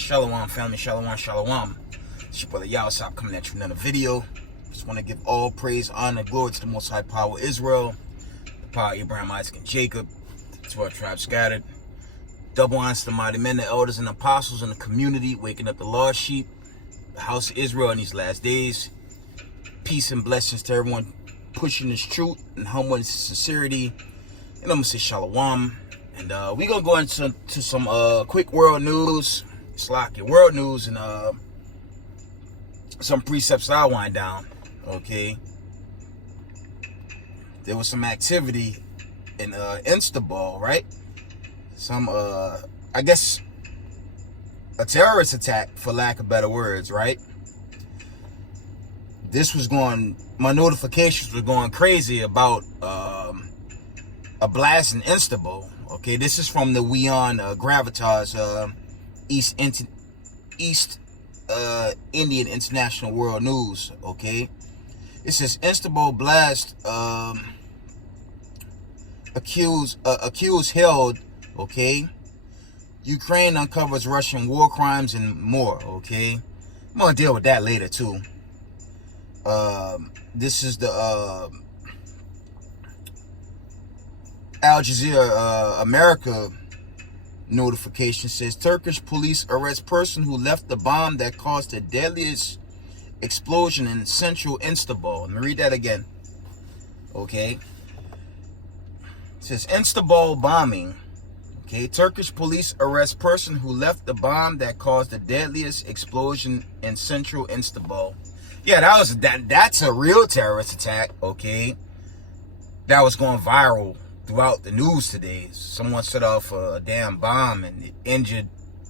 Shalom family, shalom, shalom. It's your brother Yawasop coming at you with another video. Just want to give all praise, honor, glory to the Most High Power Israel, the power of Abraham, Isaac, and Jacob, the 12 tribes scattered. Double honors to the mighty men, the elders, and apostles in the community, waking up the lost sheep, the house of Israel in these last days. Peace and blessings to everyone pushing this truth and humble and sincerity. And I'm going to say shalom. And we're going to go into some quick world news. It's like your world news and some precepts that I wind down. Okay. There was some activity in Istanbul, right? Some, I guess, a terrorist attack, for lack of better words, right? This was going, my notifications were going crazy about a blast in Istanbul. Okay, this is from the Weon Gravitas East Indian International World News. Okay, it says Istanbul blast accused held. Okay, Ukraine uncovers Russian war crimes and more. Okay, I'm gonna deal with that later too. This is the Al Jazeera America notification. Says Turkish police arrest person who left the bomb that caused the deadliest explosion in central Istanbul. Let me read that again. Okay. It says Istanbul bombing. Okay. Turkish police arrest person who left the bomb that caused the deadliest explosion in central Istanbul. Yeah, that's a real terrorist attack. Okay. That was going viral throughout the news today. Someone set off a damn bomb and it injured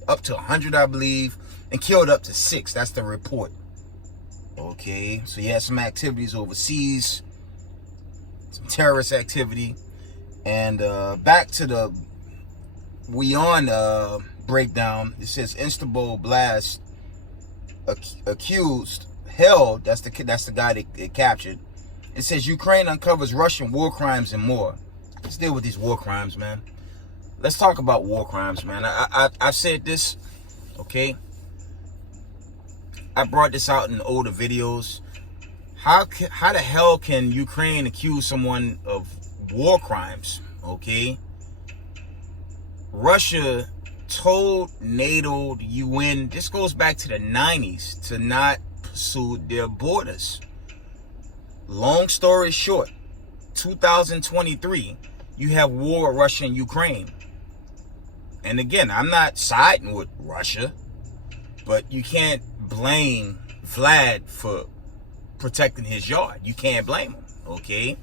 up to 100, I believe, and killed up to 6. That's the report. Okay, so you had some activities overseas, some terrorist activity, and back to the Weon breakdown. It says Istanbul blast accused held. That's the guy they captured. It says Ukraine uncovers Russian war crimes and more. Let's deal with these war crimes, man. Let's talk about war crimes, man. I've said this, okay? I brought this out in older videos. How the hell can Ukraine accuse someone of war crimes, okay? Russia told NATO, the UN, this goes back to the 90s, to not pursue their borders. Long story short, 2023, you have war with Russia and Ukraine. And again, I'm not siding with Russia, but you can't blame Vlad for protecting his yard. You can't blame him, okay?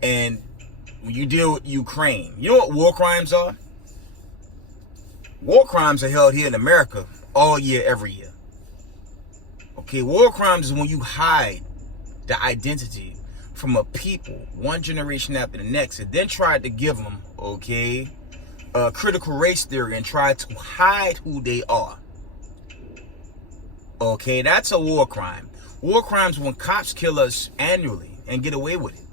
And when you deal with Ukraine, you know what war crimes are? War crimes are held here in America all year, every year. Okay, war crimes is when you hide the identity from a people, one generation after the next, and then tried to give them, okay, critical race theory and try to hide who they are. Okay, that's a war crime. War crimes when cops kill us annually and get away with it.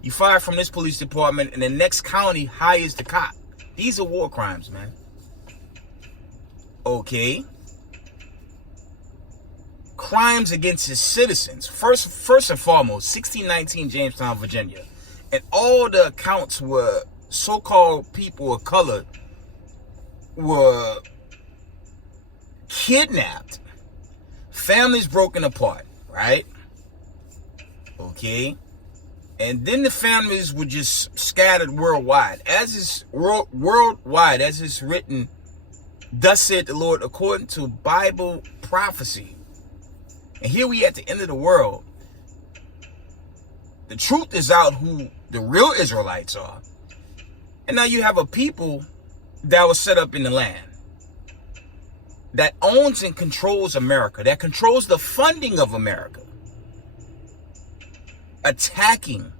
You fire from this police department and the next county hires the cop. These are war crimes, man. Okay. Crimes against its citizens. First and foremost, 1619 Jamestown, Virginia. And all the accounts were so-called people of color were kidnapped. Families broken apart, right? Okay. And then the families were just scattered worldwide. As is worldwide, as is written, thus said the Lord, according to Bible prophecy. And here we at the end of the world. The truth is out who the real Israelites are. And now you have a people that was set up in the land that owns and controls America, that controls the funding of America, attacking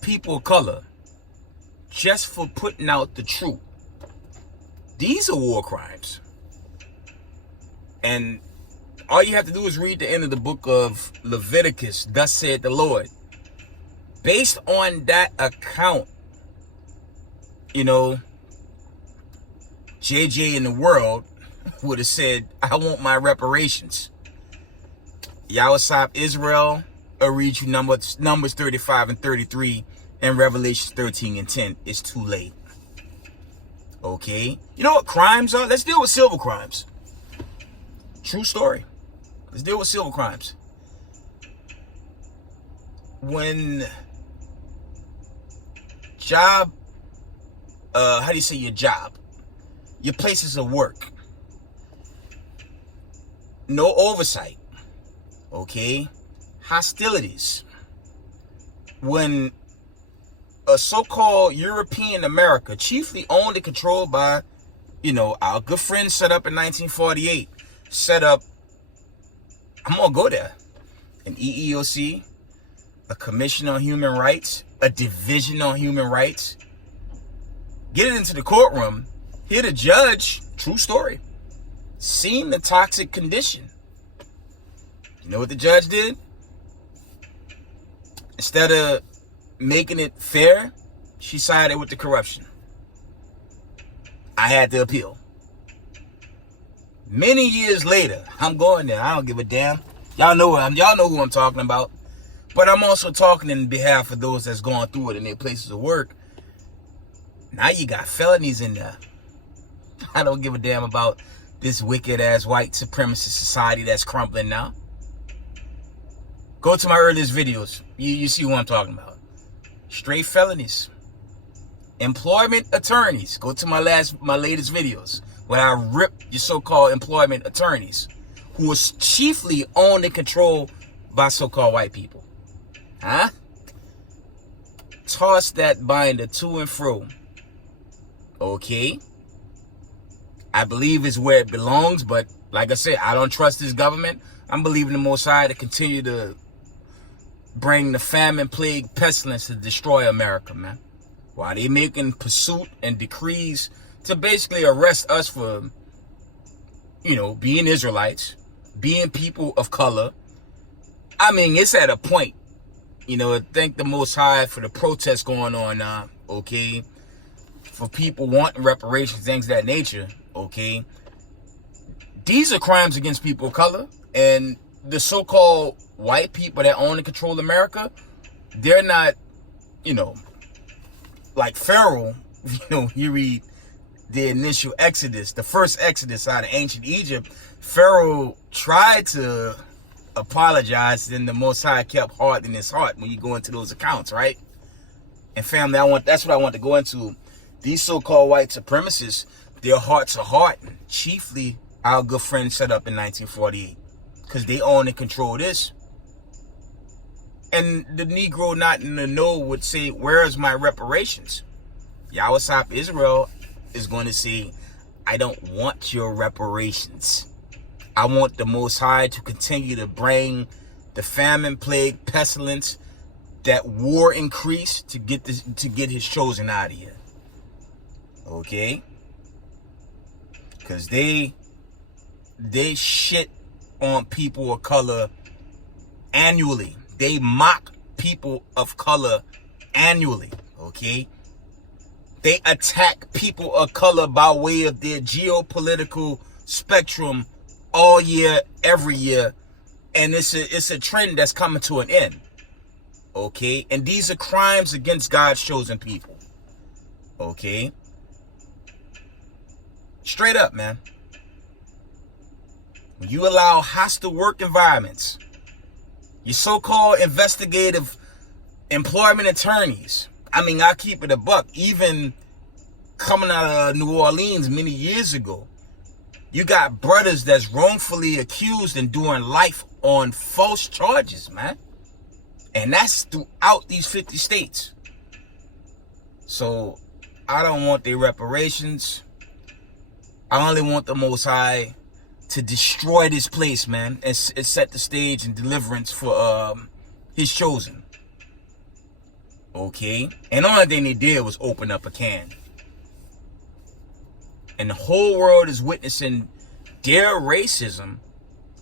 people of color just for putting out the truth. These are war crimes. And all you have to do is read the end of the book of Leviticus, thus said the Lord. Based on that account, you know, JJ in the world would have said, I want my reparations. Yahweh Israel, I'll read you Numbers 35 and 33 and Revelation 13 and 10. It's too late. Okay? You know what crimes are? Let's deal with civil crimes. True story. Let's deal with civil crimes. When job, how do you say your job? Your places of work. No oversight. Okay? Hostilities. When a so-called European America, chiefly owned and controlled by, our good friends set up in 1948, set up, I'm going to go there, an EEOC, a Commission on Human Rights, a Division on Human Rights. Get it into the courtroom, hear the judge, true story, seen the toxic condition. You know what the judge did? Instead of making it fair, she sided with the corruption. I had to appeal. Many years later, I'm going there. I don't give a damn. Y'all know who I'm talking about. But I'm also talking in behalf of those that's going through it in their places of work. Now you got felonies in there. I don't give a damn about this wicked ass white supremacist society that's crumbling now. Go to my earliest videos. You see who I'm talking about. Straight felonies. Employment attorneys. Go to my latest videos where I rip your so-called employment attorneys who are chiefly owned and controlled by so-called white people. Huh? Toss that binder to and fro. Okay? I believe it's where it belongs, but like I said, I don't trust this government. I'm believing the Most High to continue to bring the famine, plague, pestilence to destroy America, man. While they making pursuit and decrees to basically arrest us for, being Israelites, being people of color. I mean, it's at a point. Thank the Most High for the protests going on now, okay? For people wanting reparations, things of that nature, okay? These are crimes against people of color. And the so-called white people that own and control America, they're not, like Pharaoh. You read the initial Exodus, the first Exodus out of ancient Egypt. Pharaoh tried to apologize, then the Most High kept hard in his heart when you go into those accounts, right? And family, that's what I want to go into. These so-called white supremacists, their hearts are hardened. Chiefly, our good friends set up in 1948. Because they own and control this. And the Negro not in the know would say, where is my reparations? Yahweh Israel is going to say, I don't want your reparations. I want the Most High to continue to bring the famine, plague, pestilence, that war increase to get his chosen out of here. Okay? Because they shit on people of color annually. They mock people of color annually, okay? They attack people of color by way of their geopolitical spectrum all year, every year. And it's a trend that's coming to an end, okay? And these are crimes against God's chosen people, okay? Straight up, man. When you allow hostile work environments, your so-called investigative employment attorneys, I keep it a buck, even coming out of New Orleans many years ago, you got brothers that's wrongfully accused and doing life on false charges, man. And that's throughout these 50 states. So, I don't want their reparations. I only want the Most High to destroy this place, man, and set the stage and deliverance for his chosen. Okay? And the only thing they did was open up a can. And the whole world is witnessing their racism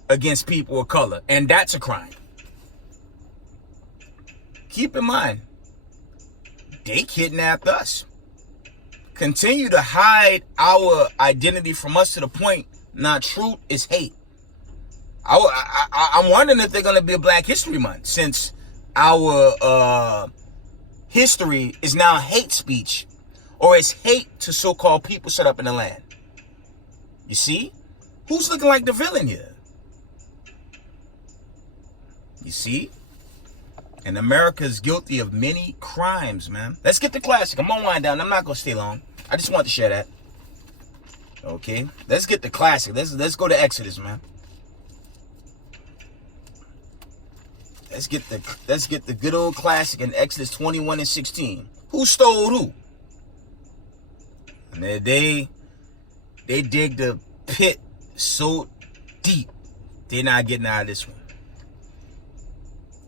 against people of color. And that's a crime. Keep in mind, they kidnapped us. continue to hide our identity from us to the point now truth is hate. I'm wondering if they're going to be a Black History Month, since our history is now hate speech, or it's hate to so-called people set up in the land. You see? Who's looking like the villain here? You see? And America is guilty of many crimes, man. Let's get the classic. I'm going to wind down. I'm not going to stay long. I just want to share that. Okay? Let's get the classic. Let's go to Exodus, man. Let's get the good old classic in Exodus 21 and 16. Who stole who? And they dig the pit so deep, they're not getting out of this one.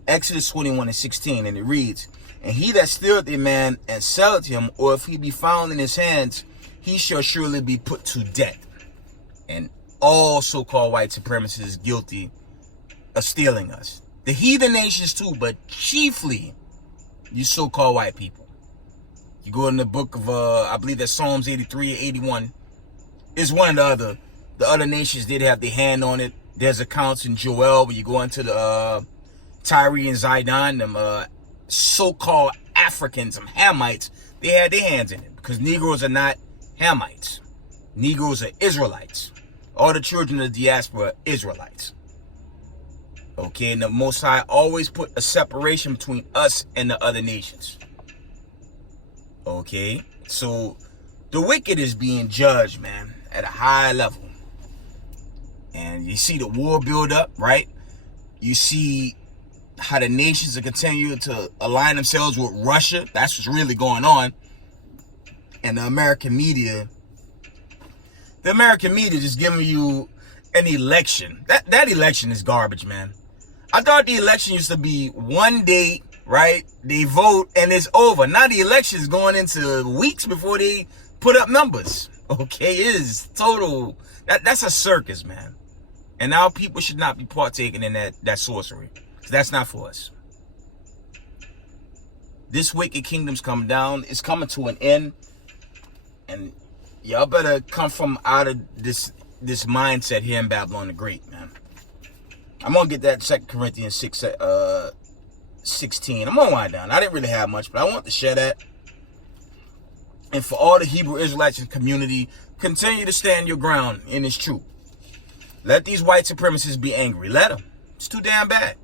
Exodus 21 and 16, and it reads, "And he that stealeth a man and selleth him, or if he be found in his hands, he shall surely be put to death." And all so-called white supremacists is guilty of stealing us. The heathen nations too, but chiefly you so-called white people. You go in the book of, I believe that's Psalms 83 or 81. It's one of the other nations did have their hand on it. There's accounts in Joel where you go into the Tyre and Zidon, them so-called Africans, some Hamites, they had their hands in it, because Negroes are not Hamites. Negroes are Israelites. All the children of the diaspora are Israelites. Okay, and the Most High always put a separation between us and the other nations. Okay, so the wicked is being judged, man, at a high level. And you see the war build up, right? You see how the nations are continuing to align themselves with Russia. That's what's really going on. And the American media just giving you an election. That election is garbage, man. I thought the election used to be one day, right? They vote and it's over. Now the election is going into weeks before they put up numbers. Okay, it is total. That's a circus, man. And our people should not be partaking in that sorcery. That's not for us. This wicked kingdom's come down. It's coming to an end. And y'all better come from out of this mindset here in Babylon the Great, man. I'm going to get that 2 Corinthians 6, 16. I'm going to wind down. I didn't really have much, but I want to share that. And for all the Hebrew Israelites in the community, continue to stand your ground in this truth. Let these white supremacists be angry. Let them. It's too damn bad.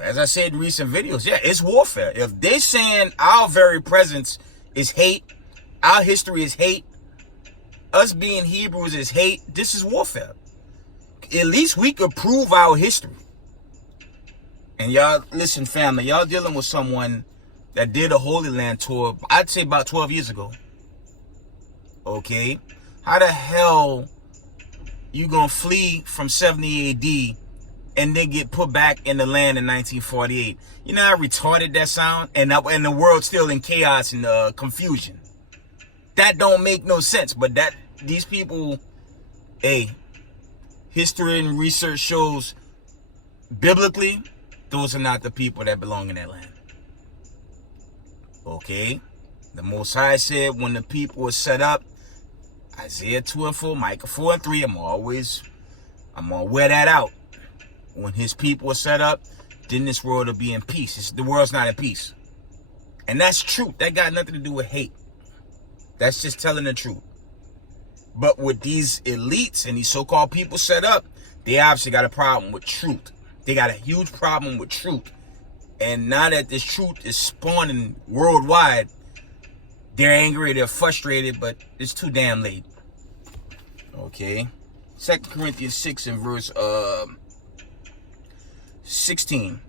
As I said in recent videos, yeah, it's warfare. If they're saying our very presence is hate, our history is hate, us being Hebrews is hate, this is warfare. At least we could prove our history. And y'all, listen, family, y'all dealing with someone that did a Holy Land tour, I'd say about 12 years ago. Okay? How the hell you gonna flee from 70 AD and then get put back in the land in 1948? You know how retarded that sound? And the world's still in chaos and confusion. That don't make no sense. But these people, hey, history and research shows biblically, those are not the people that belong in that land. Okay? The Most High said when the people were set up, Isaiah 2 and 4, Micah 4 and 3, I'm gonna wear that out. When his people were set up, then this world will be in peace. The world's not in peace. And that's truth. That got nothing to do with hate. That's just telling the truth. But with these elites and these so-called people set up, they obviously got a problem with truth. They got a huge problem with truth. And now that this truth is spawning worldwide, they're angry, they're frustrated, but it's too damn late. Okay. 2 Corinthians 6 and verse 16.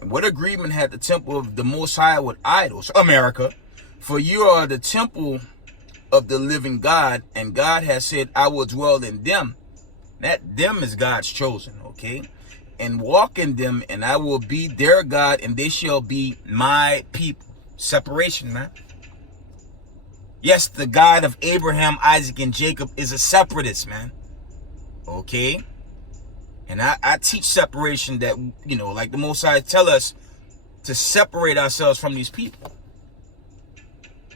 And what agreement had the temple of the Most High with idols? America. For you are the temple of the living God, and God has said, I will dwell in them. That them is God's chosen, okay? And walk in them, and I will be their God, and they shall be my people. Separation, man. Yes, the God of Abraham, Isaac, and Jacob is a separatist, man. Okay? And I teach separation that, you know, like the Most High tell us to separate ourselves from these people.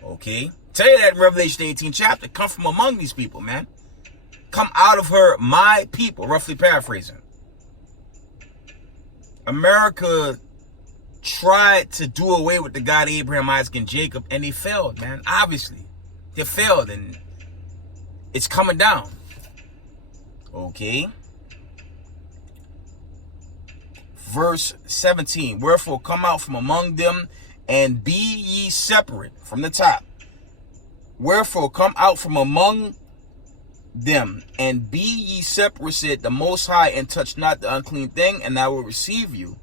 Okay? Tell you that in Revelation 18 chapter. Come from among these people, man. Come out of her, my people. Roughly paraphrasing. America tried to do away with the God Abraham, Isaac, and Jacob, and they failed, man. Obviously. They failed, and it's coming down. Okay? Verse 17. Wherefore come out from among them, and be ye separate. From the top. Wherefore come out from among them, and be ye separate, said the Most High, and touch not the unclean thing, and I will receive you,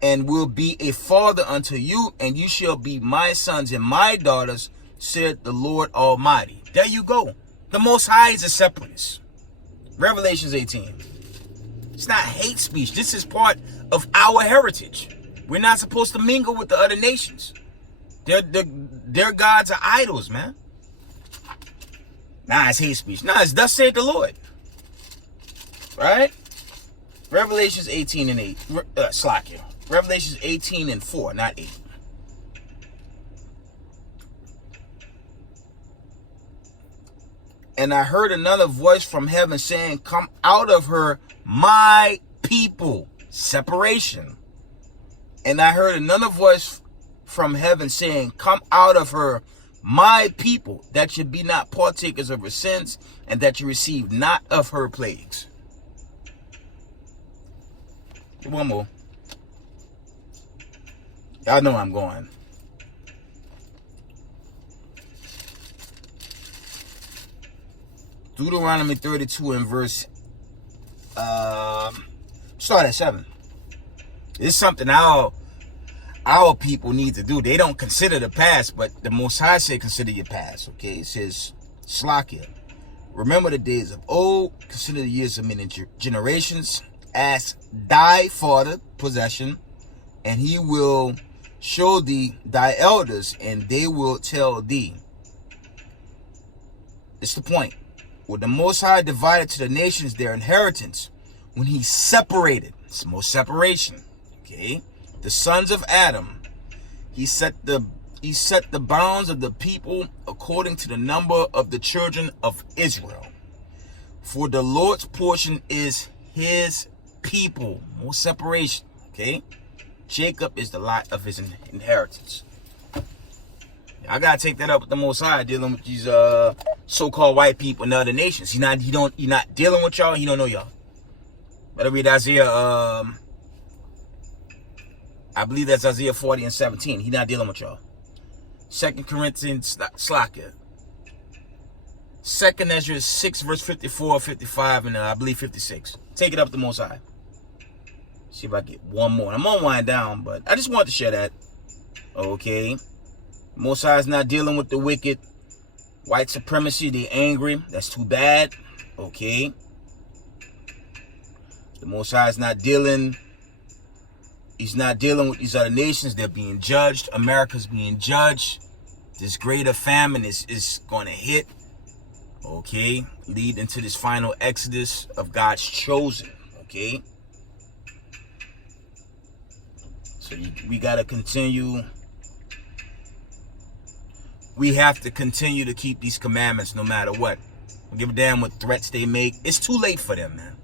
and will be a father unto you, and you shall be my sons and my daughters, said the Lord Almighty. There you go. The Most High is a separatist. Revelations 18. It's not hate speech. This is part of our heritage. We're not supposed to mingle with the other nations. Their gods are idols, man. Nah, it's hate speech. Nah, it's thus saith the Lord. Right? Revelations 18 and 8. Slack. Revelations 18 and 4, not 8. And I heard another voice from heaven saying, come out of her, my people. Separation. And I heard another voice from heaven saying, come out of her, my people, that you be not partakers of her sins, and that you receive not of her plagues. One more. Y'all know where I'm going. Deuteronomy 32 and verse, start at 7. It's something our people need to do. They don't consider the past, but the Most High said consider your past. Okay, it says, Slakia, remember the days of old, consider the years of many generations, ask thy father possession, and he will show thee thy elders, and they will tell thee. It's the point. When the Most High divided to the nations their inheritance, when he separated, it's more separation, okay, the sons of Adam, he set the bounds of the people according to the number of the children of Israel. For the Lord's portion is his people. More separation, okay? Jacob is the lot of his inheritance. I gotta take that up with the Most High, dealing with these so-called white people in other nations. He not dealing with y'all. He don't know y'all. Better read Isaiah. I believe that's Isaiah 40 and 17. He not dealing with y'all. 2 Corinthians, Slakia. 2 Ezra 6 verse 54, 55, and I believe 56. Take it up the Most High. See if I get one more. I'm gonna wind down, but I just wanted to share that. Okay. Most High is not dealing with the wicked. White supremacy, they angry. That's too bad. Okay. The Most High is not dealing. He's not dealing with these other nations. They're being judged. America's being judged. This greater famine is going to hit. Okay. Lead into this final exodus of God's chosen. Okay. So we got to continue. We have to continue to keep these commandments no matter what. Don't give a damn what threats they make. It's too late for them, man.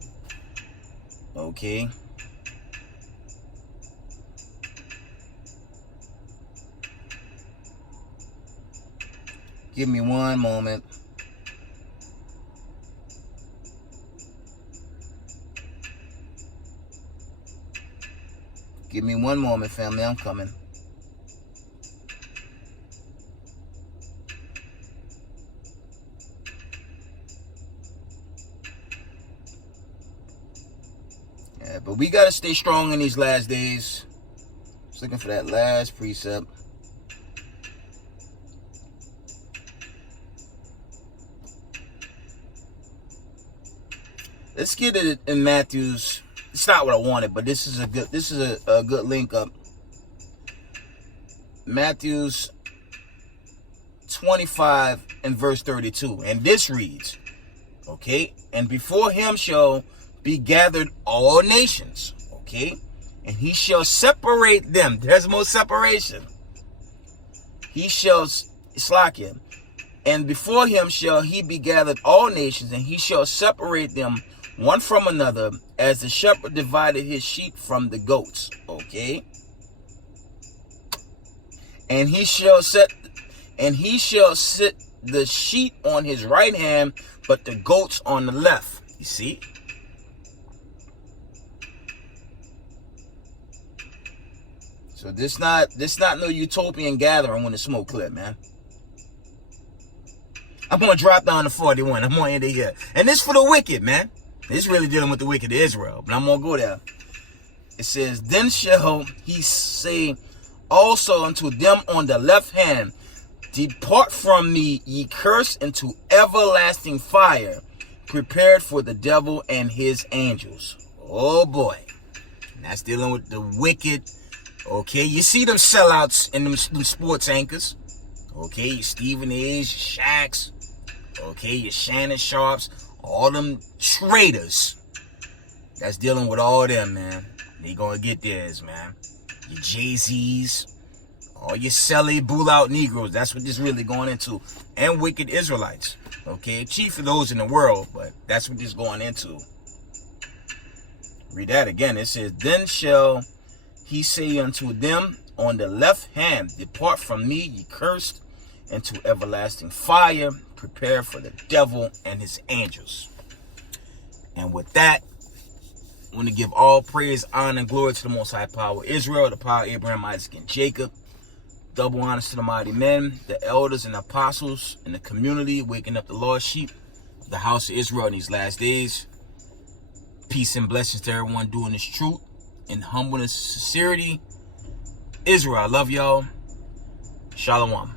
Okay. Give me one moment. Give me one moment, family. I'm coming. Yeah, but we got to stay strong in these last days. Just looking for that last precept. Let's get it in Matthew's. It's not what I wanted, but this is a good link up. Matthew's 25 and verse 32. And this reads, okay, and before him shall be gathered all nations, okay, and he shall separate them. There's more separation. he shall slack him. And before him shall he be gathered all nations, and he shall separate them one from another, as the shepherd divided his sheep from the goats. Okay. And he shall set the sheep on his right hand, but the goats on the left. You see? So this not no utopian gathering when the smoke clear, man. I'm going to drop down to 41. I'm going to end it here. And this for the wicked, man. This really dealing with the wicked of Israel. But I'm going to go there. It says, then shall he say also unto them on the left hand, depart from me, ye cursed, into everlasting fire, prepared for the devil and his angels. Oh boy. And that's dealing with the wicked. Okay, you see them sellouts and them sports anchors. Okay, your Stephen A's, Shaqs. Okay, your Shannon Sharps. All them traders. That's dealing with all them, man. They gonna get theirs, man. Your Jay-Z's. All your selly, bull-out Negroes. That's what this really going into. And wicked Israelites. Okay, chief of those in the world, but that's what this going into. Read that again. It says, then shall he say unto them on the left hand, depart from me, ye cursed, into everlasting fire, prepare for the devil and his angels. And with that, I want to give all praise, honor, and glory to the Most High Power Israel, the power of Abraham, Isaac, and Jacob. Double honors to the mighty men, the elders and apostles in the community, waking up the lost sheep of the house of Israel in these last days. Peace and blessings to everyone doing this truth in humbleness and sincerity. Israel, I love y'all. Shalom.